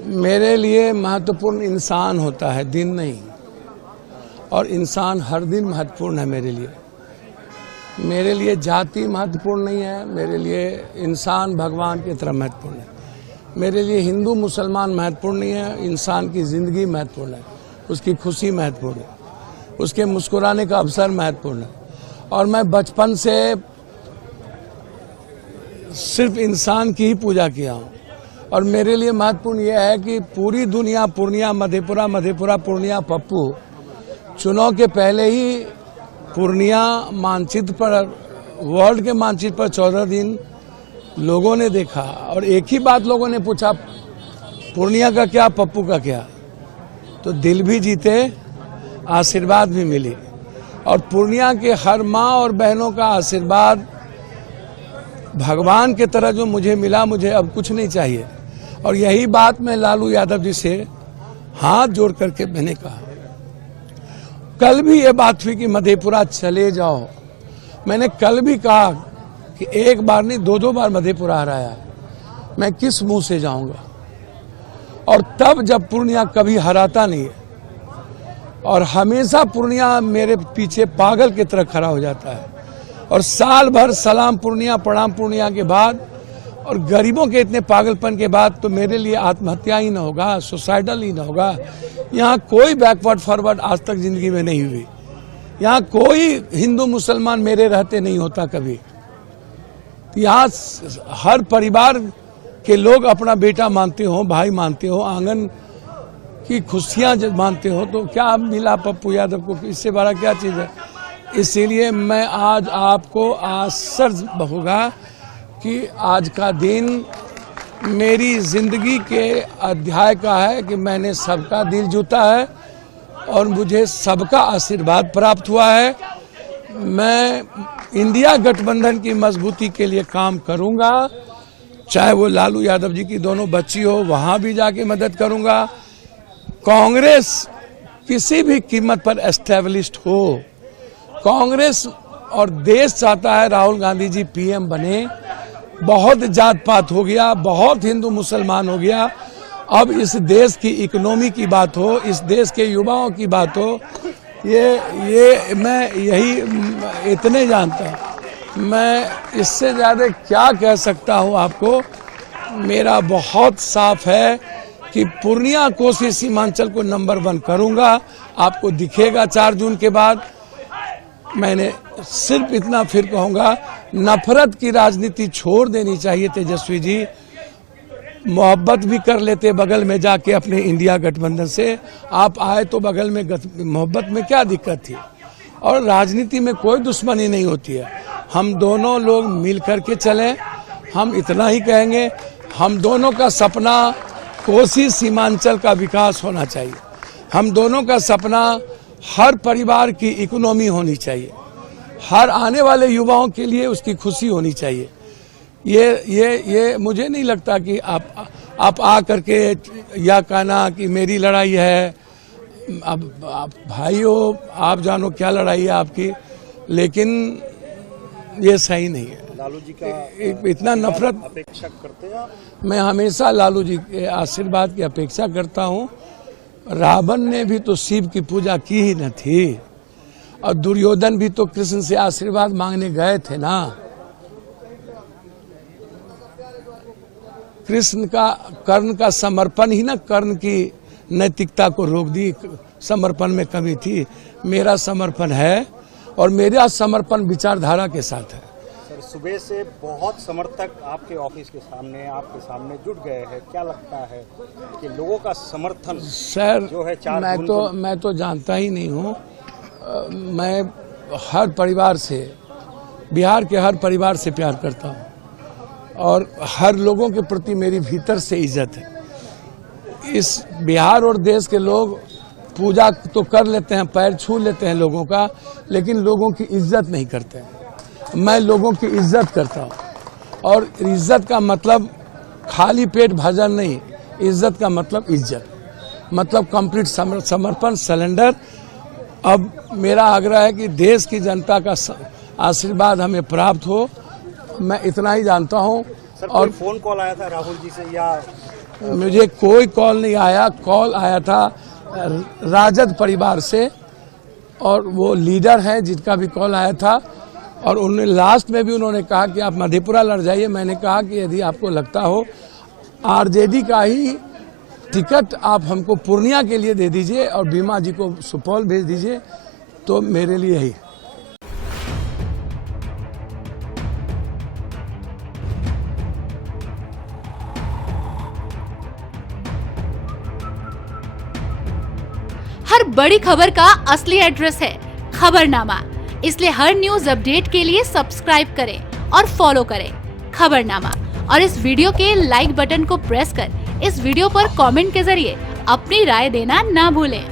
मेरे लिए महत्वपूर्ण इंसान होता है, दिन नहीं। और इंसान हर दिन महत्वपूर्ण है मेरे लिए। मेरे लिए जाति महत्वपूर्ण नहीं है, मेरे लिए इंसान भगवान की तरह महत्वपूर्ण है। मेरे लिए हिंदू मुसलमान महत्वपूर्ण नहीं है, इंसान की ज़िंदगी महत्वपूर्ण है, उसकी खुशी महत्वपूर्ण है, उसके मुस्कुराने का अवसर महत्वपूर्ण है। और मैं बचपन से सिर्फ इंसान की ही पूजा किया हूँ। और मेरे लिए महत्वपूर्ण यह है कि पूरी दुनिया, पूर्णिया, मधेपुरा, पूर्णिया, पप्पू, चुनाव के पहले ही पूर्णिया मानचित्र पर, वर्ल्ड के मानचित्र पर 14 दिन लोगों ने देखा। और एक ही बात लोगों ने पूछा, पूर्णिया का क्या, पप्पू का क्या। तो दिल भी जीते, आशीर्वाद भी मिली। और पूर्णिया के हर माँ और बहनों का आशीर्वाद भगवान के तरह जो मुझे मिला, मुझे अब कुछ नहीं चाहिए। और यही बात मैं लालू यादव जी से हाथ जोड़ करके मैंने कहा। कल भी ये बात हुई कि मधेपुरा चले जाओ। मैंने कल भी कहा कि एक बार नहीं, 2-2 बार मधेपुरा हराया, मैं किस मुंह से जाऊंगा। और तब जब पूर्णिया कभी हराता नहीं है और हमेशा पूर्णिया मेरे पीछे पागल की तरह खड़ा हो जाता है। और साल भर सलाम पूर्णिया, प्रणाम पूर्णिया के बाद और गरीबों के इतने पागलपन के बाद तो मेरे लिए आत्महत्या ही ना होगा, सुसाइडल ही ना होगा। यहाँ कोई बैकवर्ड फॉरवर्ड आज तक जिंदगी में नहीं हुई। यहाँ कोई हिंदू मुसलमान मेरे रहते नहीं होता कभी। यहाँ हर परिवार के लोग अपना बेटा मानते हो, भाई मानते हो, आंगन की खुशियाँ जब मानते हो, तो क्या मिला पप्पू यादव को, इससे बड़ा क्या चीज़ है। इसीलिए मैं आज आपको आश्चर्य होगा कि आज का दिन मेरी ज़िंदगी के अध्याय का है कि मैंने सबका दिल जीता है और मुझे सबका आशीर्वाद प्राप्त हुआ है। मैं इंडिया गठबंधन की मजबूती के लिए काम करूंगा, चाहे वो लालू यादव जी की दोनों बच्ची हो, वहाँ भी जाके मदद करूंगा। कांग्रेस किसी भी कीमत पर एस्टेब्लिश्ड हो, कांग्रेस और देश चाहता है राहुल गांधी जी पीएम बने। बहुत जात पात हो गया, बहुत हिंदू मुसलमान हो गया। अब इस देश की इकोनॉमी की बात हो, इस देश के युवाओं की बात हो, ये मैं यही इतने जानता हूँ। मैं इससे ज़्यादा क्या कह सकता हूँ आपको। मेरा बहुत साफ है कि पूर्णिया कोसी सीमांचल को नंबर 1 करूँगा। आपको दिखेगा 4 जून के बाद। मैंने सिर्फ इतना फिर कहूँगा, नफरत की राजनीति छोड़ देनी चाहिए तेजस्वी जी। मोहब्बत भी कर लेते बगल में जाके अपने इंडिया गठबंधन से। आप आए तो बगल में मोहब्बत में क्या दिक्कत थी। और राजनीति में कोई दुश्मनी नहीं होती है। हम दोनों लोग मिल कर के चलें। हम इतना ही कहेंगे, हम दोनों का सपना कोसी सीमांचल का विकास होना चाहिए। हम दोनों का सपना हर परिवार की इकोनॉमी होनी चाहिए, हर आने वाले युवाओं के लिए उसकी खुशी होनी चाहिए। ये मुझे नहीं लगता कि आप आ करके या कहना कि मेरी लड़ाई है। अब आप भाई हो, आप जानो क्या लड़ाई है आपकी, लेकिन ये सही नहीं है। लालू जी का इतना नफरत अपेक्षा करते हैं आप? मैं हमेशा लालू जी के आशीर्वाद की अपेक्षा करता हूँ। रावण ने भी तो शिव की पूजा की ही न थी, और दुर्योधन भी तो कृष्ण से आशीर्वाद मांगने गए थे ना। कृष्ण का कर्ण का समर्पण ही ना कर्ण की नैतिकता को रोक दी। समर्पण में कमी थी। मेरा समर्पण है और मेरा समर्पण विचारधारा के साथ है। सर, सुबह से बहुत समर्थक आपके ऑफिस के सामने, आपके सामने जुट गए हैं। क्या लगता है कि लोगों का समर्थन सर जो है 4 मैं तो जानता ही नहीं हूँ। मैं हर परिवार से, बिहार के हर परिवार से प्यार करता हूँ और हर लोगों के प्रति मेरी भीतर से इज्जत है। इस बिहार और देश के लोग पूजा तो कर लेते हैं, पैर छू लेते हैं लोगों का, लेकिन लोगों की इज्जत नहीं करते हैं। मैं लोगों की इज्जत करता हूँ। और इज्जत का मतलब खाली पेट भजन नहीं, इज्जत का मतलब इज्जत, मतलब कंप्लीट समर्पण, सरेंडर। अब मेरा आग्रह है कि देश की जनता का आशीर्वाद हमें प्राप्त हो। मैं इतना ही जानता हूँ। और फोन कॉल आया था राहुल जी से या मुझे कोई कॉल नहीं आया। कॉल आया था राजद परिवार से, और वो लीडर है जिनका भी कॉल आया था, और उन्होंने लास्ट में भी उन्होंने कहा कि आप मधेपुरा लड़ जाइए। मैंने कहा कि यदि आपको लगता हो आरजेडी का ही टिकट आप हमको पूर्णिया के लिए दे दीजिए और बीमा जी को सुपौल भेज दीजिए, तो मेरे लिए ही। हर बड़ी खबर का असली एड्रेस है खबरनामा, इसलिए हर न्यूज अपडेट के लिए सब्सक्राइब करें और फॉलो करें खबरनामा। और इस वीडियो के लाइक बटन को प्रेस कर इस वीडियो पर कमेंट के जरिए अपनी राय देना ना भूलें।